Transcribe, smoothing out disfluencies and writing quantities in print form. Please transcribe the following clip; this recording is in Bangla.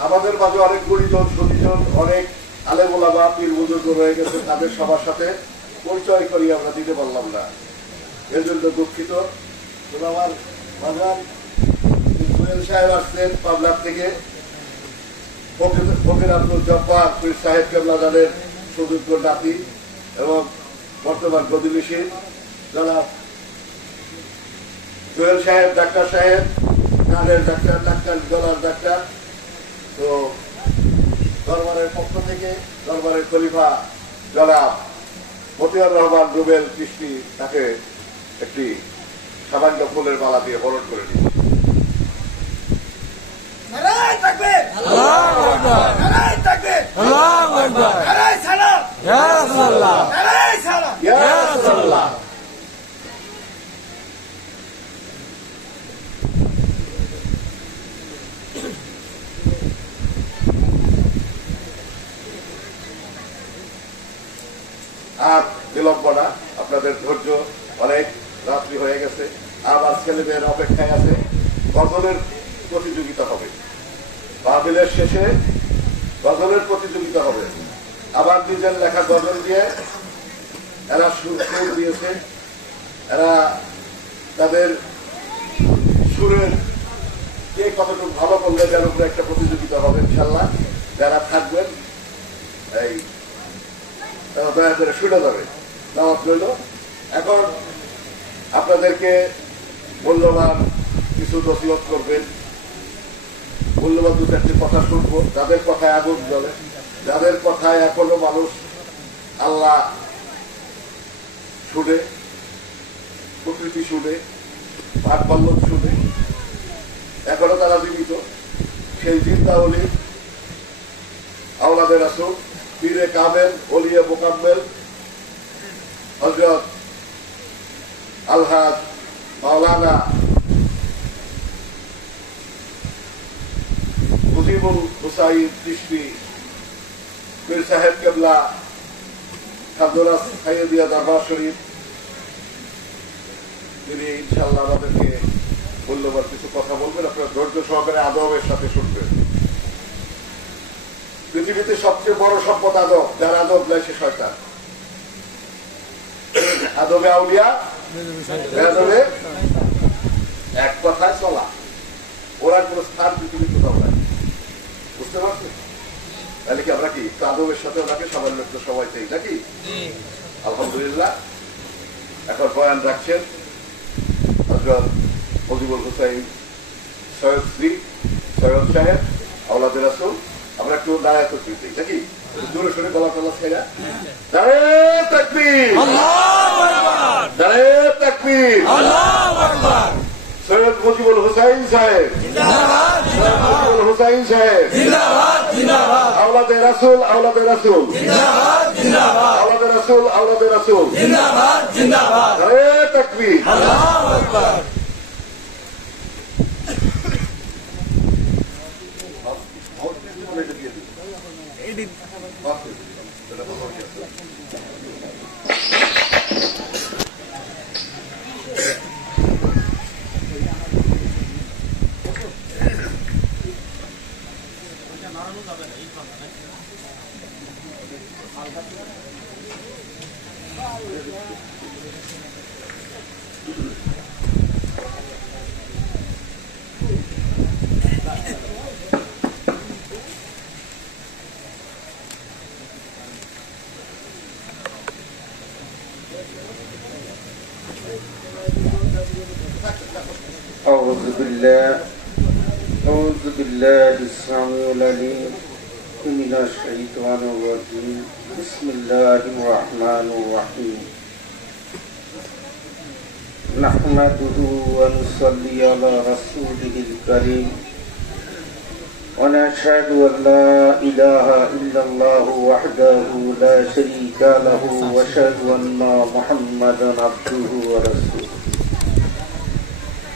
আমাদের মাঝে অনেক গুণীজন সুদীজন অনেক আলেম ওলামা পীর বুজুর্গ রয়ে গেছে, তাদের সবার সাথে পরিচয় করি আমরা দিতে পারলাম না, এর জন্য দুঃখিত। আমার বাজার জুয়েল সাহেব আসছেন পাবনার থেকে, ফকির আব্দুল জব্বার পীর সাহেব কেবলাদানের সুযোগ্য নাতি এবং বর্তমান গদিবিশীর যারা জুয়েল সাহেব, ডাক্তার সাহেব, কানের ডাক্তার, ডাক্তার গলার ডাক্তার। তো দরবারের পক্ষ থেকে দরবারের খলিফা জনাব মতিয়ার রহমান রুবেল কৃষ্টি তাকে একটি সামান্য ফুলের মালা দিয়ে বরণ করে দিচ্ছে। আর বিলম্ব না, আপনাদের ধৈর্য অনেক রাত্রি হয়ে গেছে, আবার ছেলেদের অপেক্ষায় আছে। গজলের প্রতিযোগিতা হবে, মাহফিলের শেষে গজলের প্রতিযোগিতা হবে। আবার নিজের লেখা গজল দিয়ে এরা সুর দিয়েছে, এরা তাদের সুরের কে কতটুকু ভালো করলে যার উপরে একটা প্রতিযোগিতা হবে ইনশাল্লাহ। যারা থাকবেন এই দয়া করে শুনে যাবে, দাওয়াত রইল। এখন আপনাদেরকে মূল্যবান কিছু নসিহত করবেন, মূল্যবান দু চারটি কথা শুনবো, যাদের কথায় আগুন জ্বলে, যাদের কথায় এখনো মানুষ আল্লাহ শুনে, প্রকৃতি শুনে, ভাট বল্লভ শুনে, এখনো তারা জীবিত। সেই জিন্দাউলি আওলাদের রাসূল পীরে কামেল ওলিয়ে মোকাম্মেল হযরত আলহাজ মাওলানা মুজিবুল হুসাইন চিশতি পীর সাহেব কেবলা খাদ্দরা সাইয়্যিদিয়া দরবার শরীফ, তিনি ইনশাআল্লাহ আমাদেরকে মূল্যবান কিছু কথা বলবেন। আপনারা ধৈর্য সহকারে আদবের সাথে শুনবেন। পৃথিবীতে সবচেয়ে বড় সম্পদ আদব, যার আদব নাই সে শয়তান। আদবে আউলিয়া, আদবে এক কথায় চলা, ওরা কোন স্থান পৃথিবীর কোথাও নাই। বুঝতে পারছেন? তাহলে কি আমরা কি আদবের সাথে ওনাকে সামান্য একটু সময় চাই নাকি? আলহামদুলিল্লাহ। এখন বয়ান রাখছেন হযরত মুজিবুল হুসাইন সৈয়দ শ্রী সৈয়দ সাহেব আওলাদে রাসূল। আমরা একটু দাঁড়ায় তো দিই নাকি, জোরে সোরে গলা টলা ছেড়া নারে তাকবীর, আল্লাহু আকবার, নারে তাকবীর, আল্লাহু আকবার। সৈয়দ মুজিবুল হুসাইন সাহেব জিন্দাবাদ, মুজিবুল হুসাইন সাহেব জিন্দাবাদ, জিন্দাবাদ। আওলাদে রাসূল, আওলাদে রাসূল জিন্দাবাদ, জিন্দাবাদ। আওলাদে রাসূল, আওলাদে রাসূল জিন্দাবাদ, জিন্দাবাদ। নারে তাকবীর, আল্লাহু আকবার। أعوذ بالله السميع العليم من الشيطان الرجيم. بسم الله الرحمن الرحيم. نحمده ونصلي على رسوله الكريم ونشهد أن لا إله إلا الله وحده لا شريك له ونشهد أن محمدا عبده ورسوله.